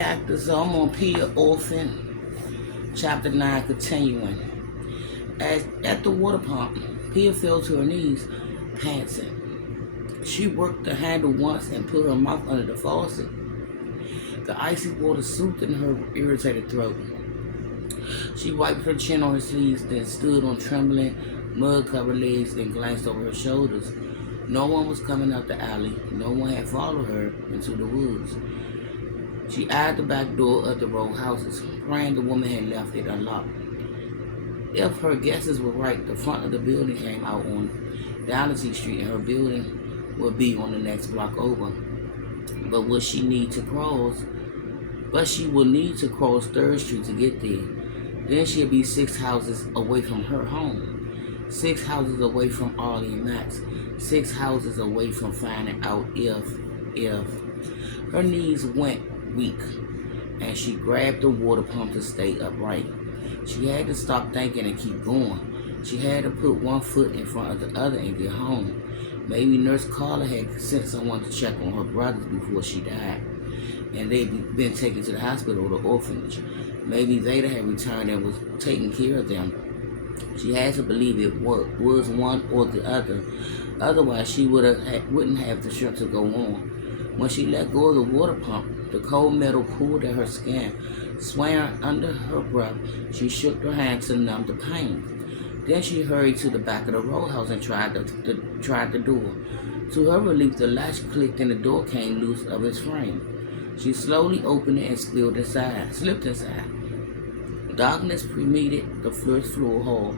Actors, I'm on Pia Orphan Chapter 9 continuing. At the water pump, Pia fell to her knees, panting. She worked the handle once and put her mouth under the faucet. The icy water soothed in her irritated throat. She wiped her chin on her sleeves, then stood on trembling, mud-covered legs and glanced over her shoulders. No one was coming up the alley. No one had followed her into the woods. She eyed the back door of the row houses, praying the woman had left it unlocked. If her guesses were right, the front of the building came out on Dynasty Street and her building would be on the next block over. But would she need to cross? But she would need to cross 3rd Street to get there. Then she'd be 6 houses away from her home. 6 houses away from Arlie and Max. 6 houses away from finding out if. Her knees went weak, and she grabbed the water pump to stay upright. She had to stop thinking and keep going. She had to put one foot in front of the other and get home. Maybe Nurse Carla had sent someone to check on her brothers before she died, and they'd been taken to the hospital or the orphanage. Maybe Veda had returned and was taking care of them. She had to believe it was one or the other. Otherwise, she wouldn't have the strength to go on. When she let go of the water pump, the cold metal pulled at her skin. Swearing under her breath, she shook her hand to numb the pain. Then she hurried to the back of the row house and tried the door. To her relief, the latch clicked and the door came loose of its frame. She slowly opened it and slipped inside. Darkness permeated the first floor hall,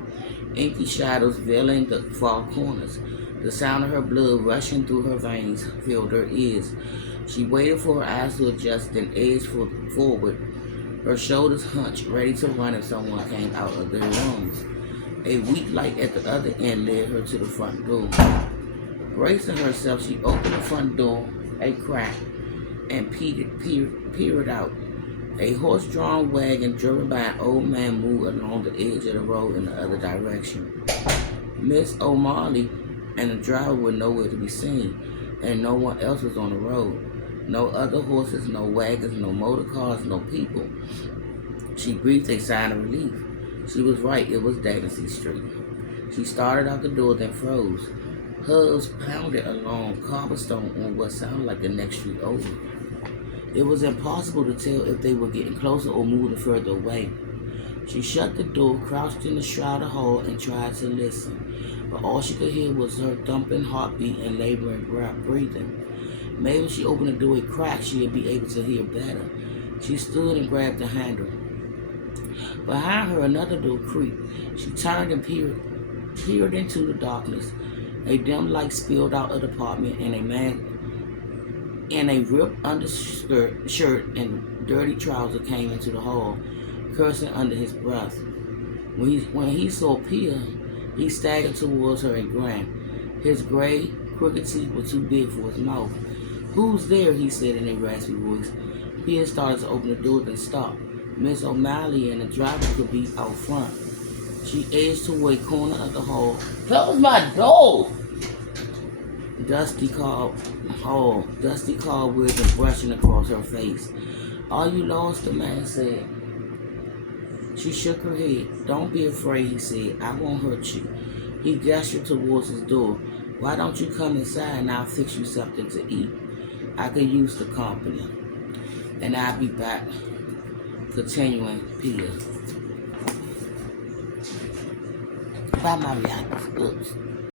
inky shadows veiling the far corners. The sound of her blood rushing through her veins filled her ears. She waited for her eyes to adjust, then edged forward, her shoulders hunched, ready to run if someone came out of their rooms. A weak light at the other end led her to the front door. Bracing herself, she opened the front door a crack and peered out. A horse-drawn wagon driven by an old man moved along the edge of the road in the other direction. Miss O'Malley and the driver were nowhere to be seen, and no one else was on the road. No other horses, no wagons, no motor cars, no people. She breathed a sigh of relief. She was right, it was Dynasty Street. She started out the door, then froze. Hooves pounded along cobblestone on what sounded like the next street over. It was impossible to tell if they were getting closer or moving further away. She shut the door, crouched in the shrouded hall, and tried to listen. But all she could hear was her thumping heartbeat and laboring breathing. Maybe if she opened the door a crack, she would be able to hear better. She stood and grabbed the handle. Behind her, another door creaked. She turned and peered into the darkness. A dim light spilled out of the apartment, and a man in a ripped shirt and dirty trousers came into the hall, cursing under his breath. When he saw Pia, he staggered towards her and grinned. His gray, crooked teeth were too big for his mouth. "Who's there?" he said in a raspy voice. Pia started to open the door, then stopped. Miss O'Malley and the driver could be out front. She edged toward a corner of the hall. "Close my door!" Dusty called with and brushing across her face. "Are you lost?" the man said. She shook her head. "Don't be afraid," he said. "I won't hurt you." He gestured towards his door. "Why don't you come inside and I'll fix you something to eat? I could use the company." And I'll be back. Continuing, Pia. By Mariana. Oops.